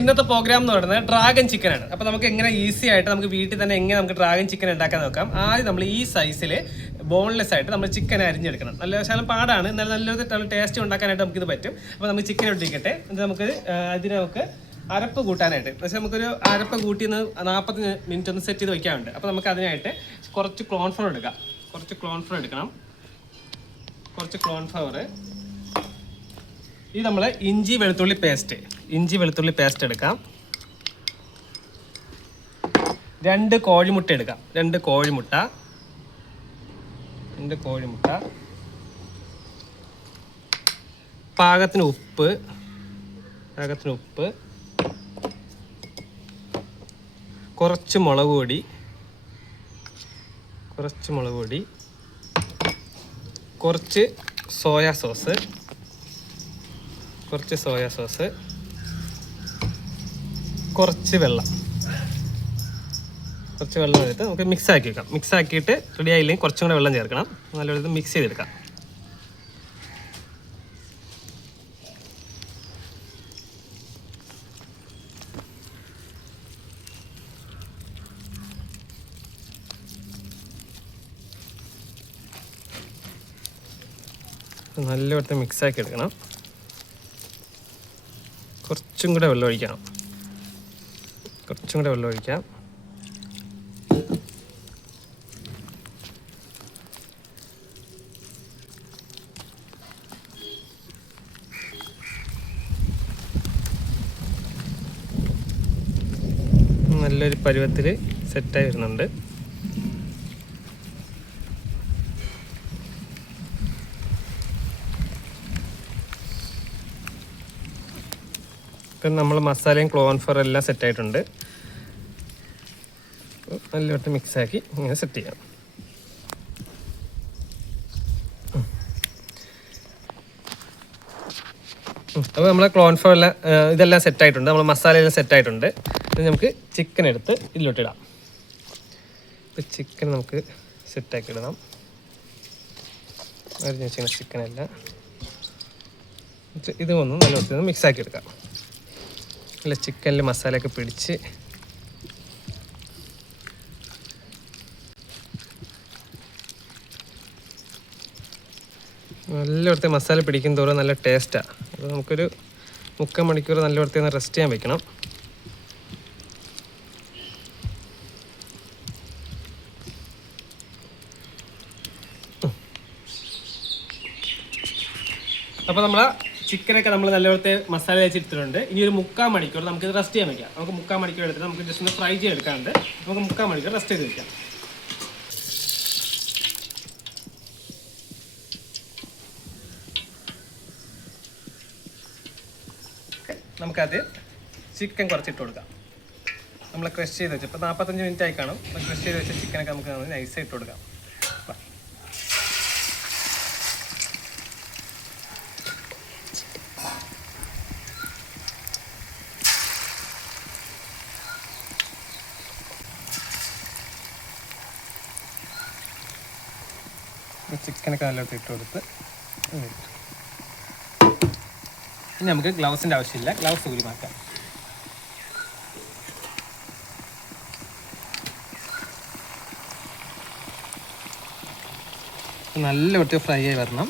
ഇന്നത്തെ പ്രോഗ്രാം എന്ന് പറയുന്നത് ഡ്രാഗൺ ചിക്കൻ ആണ്. അപ്പോൾ നമുക്ക് എങ്ങനെ ഈസി ആയിട്ട് നമുക്ക് വീട്ടിൽ തന്നെ എങ്ങനെ നമുക്ക് ഡ്രാഗൺ ചിക്കൻ ഉണ്ടാക്കാൻ നോക്കാം. ആദ്യം നമ്മൾ ഈ സൈസിൽ ബോൺലെസ് ആയിട്ട് നമ്മൾ ചിക്കൻ അരിഞ്ഞെടുക്കണം. നല്ല ശകലം പാടാണ്. എന്നാലും നല്ലൊരു നല്ല ടേസ്റ്റ് ഉണ്ടാക്കാനായിട്ട് നമുക്കിത് പറ്റും. അപ്പോൾ നമുക്ക് ചിക്കൻ ഇട്ടിരിക്കട്ടെ എന്നിട്ട് നമുക്ക് അതിനെ നമുക്ക് അരപ്പ് കൂട്ടാനായിട്ട്. പക്ഷേ നമുക്കൊരു അരപ്പ് കൂട്ടി ഒന്ന് നാൽപ്പത് മിനിറ്റ് ഒന്ന് സെറ്റ് ചെയ്ത് വെക്കാനുണ്ട്. അപ്പോൾ നമുക്ക് അതിനായിട്ട് കുറച്ച് ക്ലോൺഫ്ലവർ എടുക്കാം. കുറച്ച് ക്ലോൺഫ്ലവർ എടുക്കണം. കുറച്ച് കോൺഫ്ലവർ ഇത് നമ്മൾ ഇഞ്ചി വെളുത്തുള്ളി പേസ്റ്റ് ഇഞ്ചി വെളുത്തുള്ളി പേസ്റ്റ് എടുക്കാം. രണ്ട് കോഴിമുട്ട എടുക്കാം. രണ്ട് കോഴിമുട്ട. രണ്ട് കോഴിമുട്ട. പാകത്തിന് ഉപ്പ്. പാകത്തിന് ഉപ്പ്. കുറച്ച് മുളക് പൊടി. കുറച്ച് മുളക് പൊടി. കുറച്ച് സോയാ സോസ്. കുറച്ച് സോയ സോസ് കുറച്ച് വെള്ളം. കുറച്ച് വെള്ളം എടുത്ത് നമുക്ക് മിക്സ് ആക്കി വെക്കാം. മിക്സ് ആക്കിയിട്ട് റെഡി ആയില്ലെങ്കിൽ കുറച്ചും കൂടെ വെള്ളം ചേർക്കണം. നല്ലൊരു മിക്സ് ചെയ്തെടുക്കാം. മിക്സ് ആക്കി എടുക്കണം. കുറച്ചും കൂടെ വെള്ളം ഒഴിക്കണം. കുറച്ചും കൂടെ വെള്ളം ഒഴിക്കാം. നല്ലൊരു പരുവത്തിൽ സെറ്റായി വരുന്നുണ്ട്. ഇപ്പം നമ്മൾ മസാലയും ക്ലോൺഫർ എല്ലാം സെറ്റ് ആയിട്ടുണ്ട്. നല്ലതായിട്ട് മിക്സ് ആക്കി ഇങ്ങനെ സെറ്റ് ചെയ്യാം. അപ്പോൾ നമ്മൾ ക്ലോൺഫർ എല്ലാം ഇതെല്ലാം സെറ്റ് ആയിട്ടുണ്ട്. നമ്മൾ മസാല എല്ലാം സെറ്റ് ആയിട്ടുണ്ട്. ഇത് നമുക്ക് ചിക്കൻ എടുത്ത് ഇതിലോട്ടിടാം ഇപ്പോൾ ചിക്കൻ നമുക്ക് സെറ്റാക്കി ഇടണം. അരിഞ്ഞ് വെച്ചിരിക്കുന്ന ചിക്കനെല്ലാം ഇത് ഒന്നും നല്ല വൃത്തിയിൽ മിക്സ് ആക്കി എടുക്കാം. അല്ല ചിക്കനിൽ മസാലയൊക്കെ പിടിച്ച്. നല്ല വൃത്തി മസാല പിടിക്കും തോറും നല്ല ടേസ്റ്റാണ് അപ്പോൾ നമുക്കൊരു മുക്കാൽ മണിക്കൂർ നല്ല വൃത്തി ഒന്ന് റെസ്റ്റ് ചെയ്യാൻ വെക്കണം. അപ്പോൾ നമ്മൾ ചിക്കനൊക്കെ നമ്മൾ നല്ലപോലത്തെ മസാല വെച്ചെടുത്തിട്ടുണ്ട് ഇനി ഒരു മുക്കാൽ മണിക്കൂർ നമുക്ക് ഇത് റെസ്റ്റ് ചെയ്യാൻ വയ്ക്കാം നമുക്ക് മുക്കാൽ മണിക്കൂർ എടുത്തിട്ട് നമുക്ക് ജസ്റ്റ് ഒന്ന് ഫ്രൈ ചെയ്തെടുക്കാനുണ്ട്. നമുക്ക് മുക്കാൽ മണിക്കൂർ റെസ്റ്റ് ചെയ്ത് വയ്ക്കാം നമുക്കത് ചിക്കൻ കുറച്ചിട്ട് കൊടുക്കാം. നമ്മൾ ക്രഷ് ചെയ്ത് വെച്ച് ഇപ്പോൾ നാൽപ്പത്തഞ്ച് മിനിറ്റ് ആയി കാണും. ക്രഷ് ചെയ്ത് വെച്ച ചിക്കനൊക്കെ നമുക്ക് നൈസായിട്ട് കൊടുക്കാം. ചിക്കനൊക്കെ കാലിലോട്ട് ഇട്ട് കൊടുത്ത് ഇനി നമുക്ക് ഗ്ലൗസിന്റെ ആവശ്യമില്ല. ഗ്ലൗസ് ഊരി മാറ്റാം. നല്ല വെട്ടി ഫ്രൈ ആയി വരണം.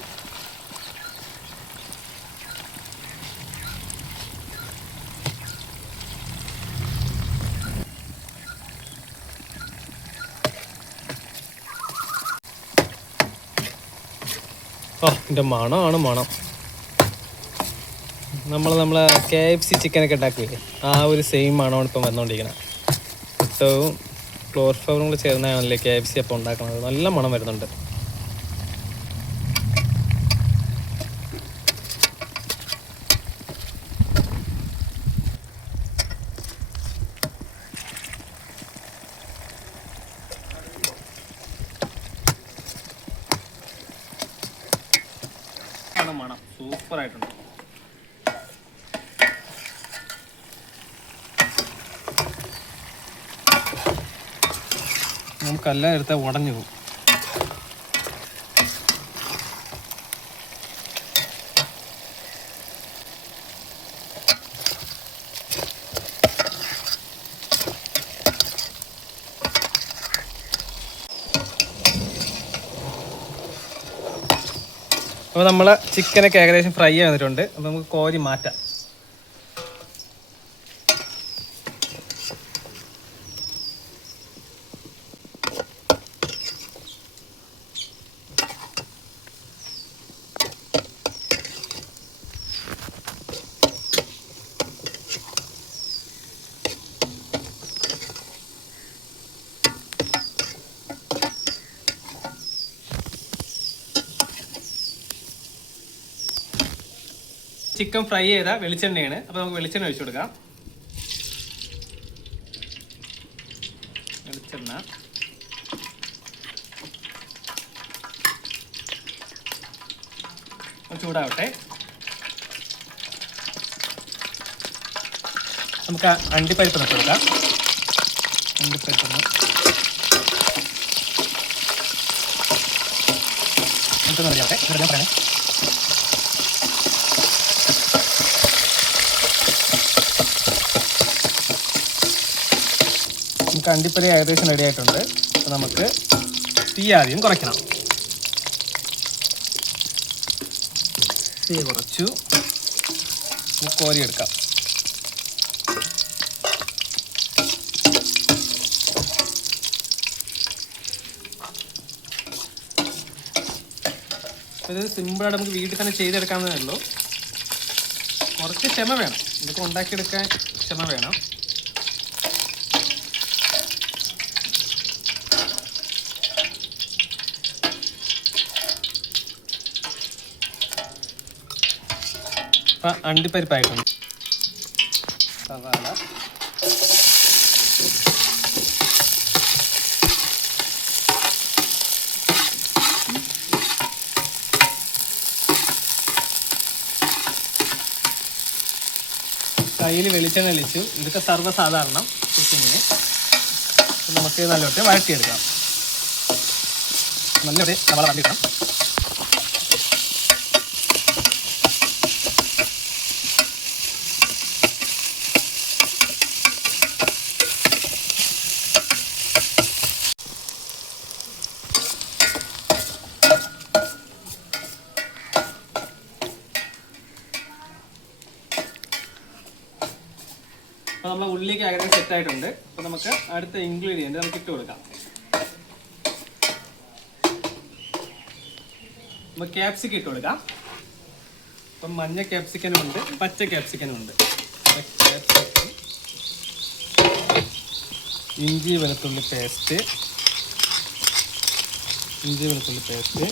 ഓ എന്റെ മണമാണ് മണം. നമ്മൾ നമ്മളെ കെ എഫ് സി ചിക്കനൊക്കെ ഉണ്ടാക്കില്ലേ ആ ഒരു സെയിം മണമാണ് ഇപ്പം വന്നുകൊണ്ടിരിക്കുന്നത് മുട്ടവും ക്ലോർ ഫ്ലവറും കൂടെ ചേർന്നാണല്ലേ കെ എഫ് സി അപ്പം ഉണ്ടാക്കുന്നത് നല്ല മണം വരുന്നുണ്ട്. ആണ് മണം സൂപ്പർ ആയിട്ടുണ്ട് നമുക്കെല്ലാം എടുത്താൽ ഉടഞ്ഞു പോകും. അപ്പോൾ നമ്മൾ ചിക്കനൊക്കെ ഏകദേശം ഫ്രൈ വന്നിട്ടുണ്ട്. അപ്പോൾ നമുക്ക് കോരി മാറ്റാം. ചിക്കൻ ഫ്രൈ ചെയ്ത വെളിച്ചെണ്ണയാണ്. അപ്പോൾ നമുക്ക് വെളിച്ചെണ്ണ ഒഴിച്ചു കൊടുക്കാം. വെളിച്ചെണ്ണ. ചൂടാവട്ടെ. നമുക്ക് അണ്ടിപ്പരിപ്പ് നട്ട് കൊടുക്കാം. അണ്ടിപ്പരിപ്പ് ഒന്ന് നമുക്കൊന്ന് അറിയാവട്ടെ ഇവിടെ ഞാൻ പറയണേ അണ്ടിപ്പരി ഏകദേശം റെഡി ആയിട്ടുണ്ട്. അപ്പോൾ നമുക്ക് തീ ആദ്യം കുറയ്ക്കണം. തീ കുറച്ചു. കോരിയെടുക്കാം. ഇത് സിമ്പിളായിട്ട് നമുക്ക് വീട്ടിൽ തന്നെ ചെയ്തെടുക്കാവുന്നതേ ഉള്ളൂ. കുറച്ച് ക്ഷമ വേണം. ഇതൊക്കെ ഉണ്ടാക്കിയെടുക്കാൻ ക്ഷമ വേണം. അണ്ടിപ്പരിപ്പായിട്ടുണ്ട്. സവാള കയ്യിൽ വെളിച്ചെണ്ണ ഒഴിച്ചു. ഇതൊക്കെ സർവസാധാരണം കുക്കിങ്ങിന്. നമുക്ക് നല്ലോട്ട് വഴറ്റിയെടുക്കാം. നല്ലോട്ട് സവാള വഴറ്റിയെടുക്കാം അപ്പോൾ നമ്മൾ ഉള്ളിലേക്ക് ഏകദേശം സെറ്റ് ആയിട്ടുണ്ട്. അപ്പോൾ നമുക്ക് അടുത്ത ഇൻഗ്രീഡിയന്റ് നമുക്ക് ഇട്ട് കൊടുക്കാം. നമുക്ക് ക്യാപ്സിക്കം ഇട്ട് കൊടുക്കാം. ഇപ്പം മഞ്ഞ ക്യാപ്സിക്കനും ഉണ്ട് പച്ച ക്യാപ്സിക്കനും ഉണ്ട്. ഇഞ്ചി വെളുത്തുള്ളി പേസ്റ്റ് ഇഞ്ചി വെളുത്തുള്ളി പേസ്റ്റ്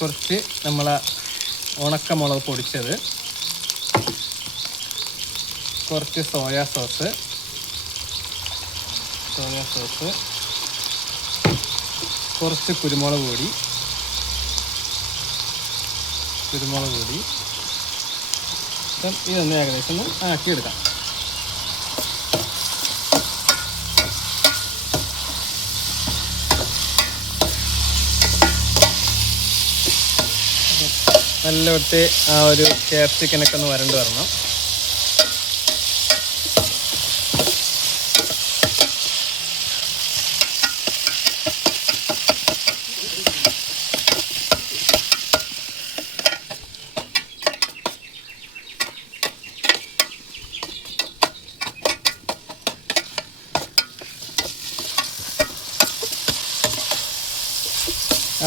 കുറച്ച് നമ്മളെ ഉണക്കമുളക് പൊടിച്ചത്. കുറച്ച് സോയാ സോസ്. Soya sauce. കുറച്ച് കുരുമുളക് പൊടി. കുരുമുളക് പൊടി. ഇതൊന്ന് ഏകദേശം ഒന്ന് ആക്കിയെടുക്കാം. നല്ല വൃത്തി ആ ഒരു ക്യാപ്സിക്കനൊക്കെ ഒന്ന് വരണ്ട് വരണം.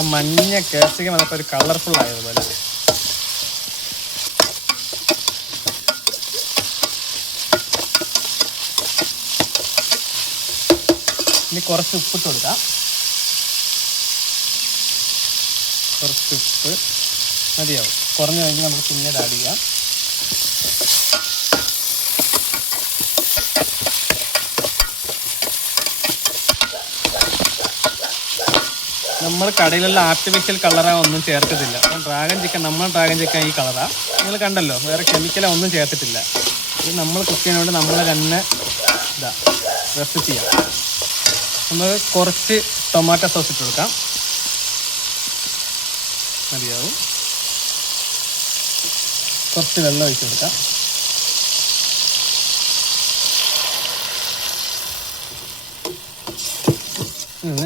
മഞ്ഞ ക്യാപ്സിക്കം വന്നപ്പോൾ ഒരു കളർഫുൾ ആയതുപോലെ ഇനി കുറച്ച് ഉപ്പിട്ട് കൊടുക്കാം. കുറച്ച് ഉപ്പ് മതിയാവും. കുറഞ്ഞു കഴിഞ്ഞ് നമുക്ക് പിന്നീട് ചെയ്യാം. നമ്മൾ കടയിലുള്ള ആർട്ടിഫിഷ്യൽ കളറാ ഒന്നും ചേർത്തിട്ടില്ല. ഡ്രാഗൺ ചിക്കൻ നമ്മൾ ഡ്രാഗൺ ചിക്കൻ ഈ കളറാ നിങ്ങൾ കണ്ടല്ലോ വേറെ കെമിക്കലാ ഒന്നും ചേർത്തിട്ടില്ല. ഇത് നമ്മൾ കുക്ക് ചെയ്യുന്നതുകൊണ്ട് നമ്മൾ തന്നെ ഇതാ റെസ്റ്റ് ചെയ്യാം. നമ്മൾ കുറച്ച് ടൊമാറ്റോ സോസ് ഇട്ട് കൊടുക്കാം. മതിയാവും. കുറച്ച് വെള്ളം ഒഴിച്ച് കൊടുക്കാം.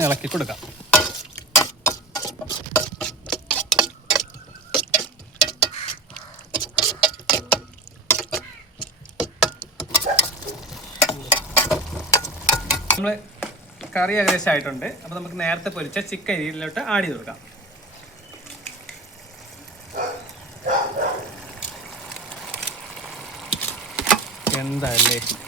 ഇളക്കി കൊടുക്കാം. നമ്മൾ കറി ഏകദേശം ആയിട്ടുണ്ട്. അപ്പോൾ നമുക്ക് നേരത്തെ പൊരിച്ച ചിക്കൻ ഇതിലോട്ട് ആഡ് ചെയ്ത് കൊടുക്കാം. എന്തായാലും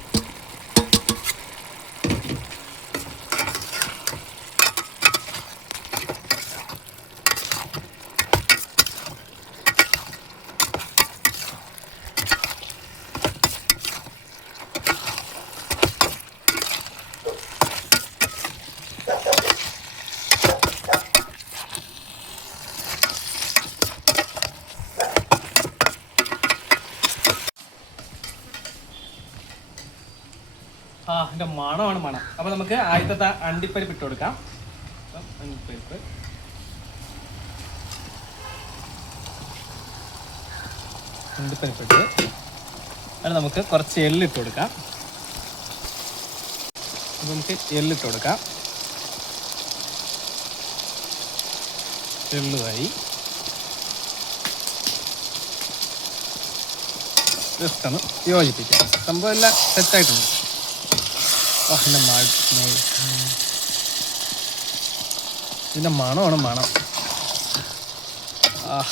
ആ എന്റെ മണമാണ് മണം. അപ്പോൾ നമുക്ക് ആദ്യത്തെ അണ്ടിപ്പരിപ്പ് ഇട്ട് കൊടുക്കാം. അപ്പം അണ്ടിപ്പരിപ്പ്. അണ്ടിപ്പരിപ്പ് ഇട്ട്. അത് നമുക്ക് കുറച്ച് എള്ളിട്ട് കൊടുക്കാം. അപ്പോൾ നമുക്ക് എള്ളിട്ട് കൊടുക്കാം. എള്ളുതായി ജസ്റ്റ് ഒന്ന് യോജിപ്പിക്കാം. സംഭവം എല്ലാം സെറ്റായിട്ടുണ്ട് ആ, എന്റെ മ- മ- മണമാണ് മണം. ആ.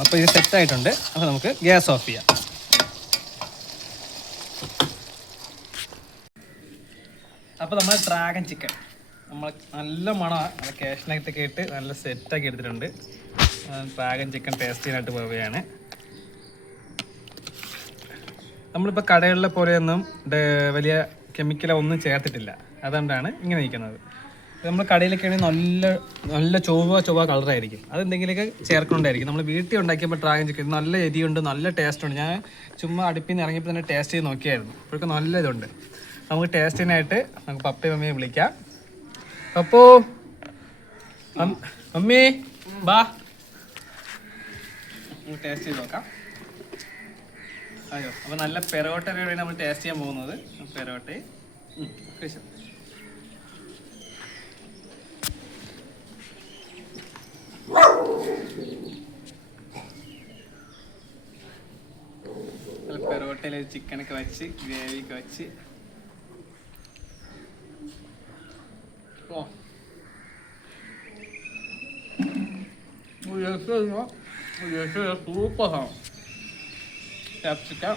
അപ്പോൾ ഇത് സെറ്റായിട്ടുണ്ട് അപ്പോൾ നമുക്ക് ഗ്യാസ് ഓഫ് ചെയ്യാം. അപ്പോൾ നമ്മൾ ഡ്രാഗൺ ചിക്കൻ നമ്മൾ നല്ല മണ നല്ല കാഷ്നകത്തൊക്കെ ഇട്ട് നല്ല സെറ്റാക്കി എടുത്തിട്ടുണ്ട്. ഡ്രാഗൺ ചിക്കൻ ടേസ്റ്റ് ചെയ്യാനായിട്ട് പോവുകയാണ്. നമ്മളിപ്പോൾ കടകളിലെ പോലെയൊന്നും വലിയ കെമിക്കലോ ഒന്നും ചേർത്തിട്ടില്ല. അതുകൊണ്ടാണ് ഇങ്ങനെ നിൽക്കുന്നത് നമ്മൾ കടയിലൊക്കെ ആണെങ്കിൽ നല്ല നല്ല ചൊവ്വ ചൊവ്വ കളറായിരിക്കും അതെന്തെങ്കിലുമൊക്കെ ചേർക്കൊണ്ടായിരിക്കും നമ്മൾ വീട്ടിൽ ഉണ്ടാക്കിയപ്പോൾ ഡ്രാഗൺ ചിക്കൻ നല്ല എരിയുണ്ട് നല്ല ടേസ്റ്റ് ഉണ്ട്. ഞാൻ ചുമ്മാ അടുപ്പിൽ നിന്ന് ഇറങ്ങിയപ്പോൾ തന്നെ ടേസ്റ്റ് ചെയ്ത് നോക്കിയായിരുന്നു. അപ്പോഴൊക്കെ നല്ല ഇതുണ്ട്. നമുക്ക് ടേസ്റ്റിനായിട്ട് നമുക്ക് പപ്പയും മമ്മിയെ വിളിക്കാം. അപ്പോ മമ്മി ബാ. നമുക്ക് ടേസ്റ്റ് ചെയ്ത് നോക്കാം. അയ്യോ അപ്പോൾ നല്ല പെരോട്ട പെറോട്ടയാണ് നമ്മൾ ടേസ്റ്റ് ചെയ്യാൻ പോകുന്നത്. പെരോട്ട. പെറോട്ടയിൽ ചിക്കനൊക്കെ വെച്ച് ഗ്രേവിയൊക്കെ വെച്ച്. ഓ സൂപ്പർ സാധനം ക്യാപ്സിക്കം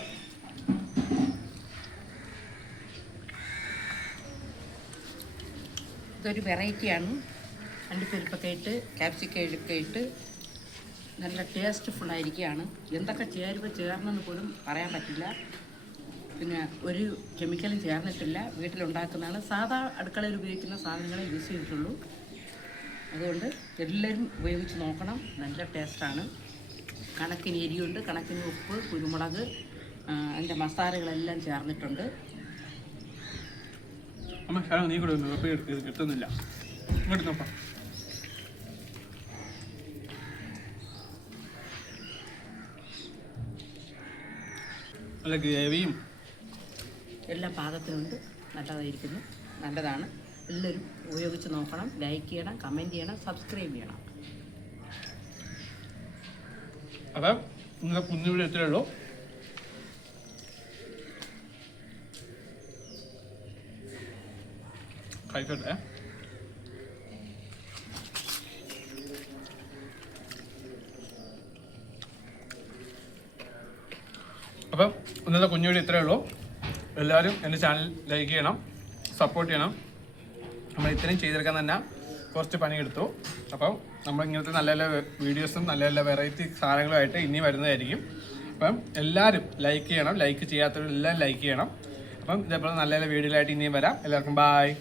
ഇതൊരു വെറൈറ്റിയാണ്. അണ്ടിപ്പരിപ്പൊക്കെ ഇട്ട് ക്യാപ്സിക്കയൊക്കെ ഇട്ട് നല്ല ടേസ്റ്റ് ഫുള്ളായിരിക്കുകയാണ് എന്തൊക്കെ ചേരുവ ചേർന്നെന്ന് പോലും പറയാൻ പറ്റില്ല. പിന്നെ ഒരു കെമിക്കലും ചേർന്നിട്ടില്ല. വീട്ടിലുണ്ടാക്കുന്നതാണ് സാധാ അടുക്കളയിൽ ഉപയോഗിക്കുന്ന സാധനങ്ങളെ യൂസ് ചെയ്തിട്ടുള്ളൂ. അതുകൊണ്ട് എല്ലാവരും ഉപയോഗിച്ച് നോക്കണം. നല്ല ടേസ്റ്റാണ് കണക്കിന് എരിയുണ്ട് കണക്കിന് ഉപ്പ് കുരുമുളക് അതിന്റെ മസാലകളെല്ലാം ചേർന്നിട്ടുണ്ട്. അമ്മ നീ കിട്ടുന്നില്ല. ഇങ്ങോട്ട് നല്ല ഗ്രേവിയും എല്ലാം പാകത്തിനുണ്ട് നല്ലതായിരിക്കുന്നു. നല്ലതാണ്. എല്ലാവരും ഉപയോഗിച്ച് നോക്കണം. ലൈക്ക് ചെയ്യണം കമന്റ് ചെയ്യണം സബ്സ്ക്രൈബ് ചെയ്യണം. അപ്പം ഇന്നത്തെ കുഞ്ഞു വീട് എത്രയേ ഉള്ളൂ. കഴിക്കട്ടെ അപ്പം ഇന്നത്തെ കുഞ്ഞു വീട് ഇത്രയേ ഉള്ളൂ. എല്ലാവരും എന്റെ ചാനൽ ലൈക്ക് ചെയ്യണം സപ്പോർട്ട് ചെയ്യണം. നമ്മൾ ഇത്രയും ചെയ്തെടുക്കാൻ തന്നെ കുറച്ച് പണിയെടുത്തു. അപ്പം നമ്മൾ ഇങ്ങനത്തെ നല്ല നല്ല വീഡിയോസും നല്ല നല്ല വെറൈറ്റി സാധനങ്ങളുമായിട്ട് ഇനി വരുന്നതായിരിക്കും. അപ്പം എല്ലാവരും ലൈക്ക് ചെയ്യണം. ലൈക്ക് ചെയ്യാത്തവരെല്ലാം ലൈക്ക് ചെയ്യണം. അപ്പം ഇതേപോലെ നല്ല നല്ല വീഡിയോയിലായിട്ട് ഇനിയും വരാം. എല്ലാവർക്കും ബായ്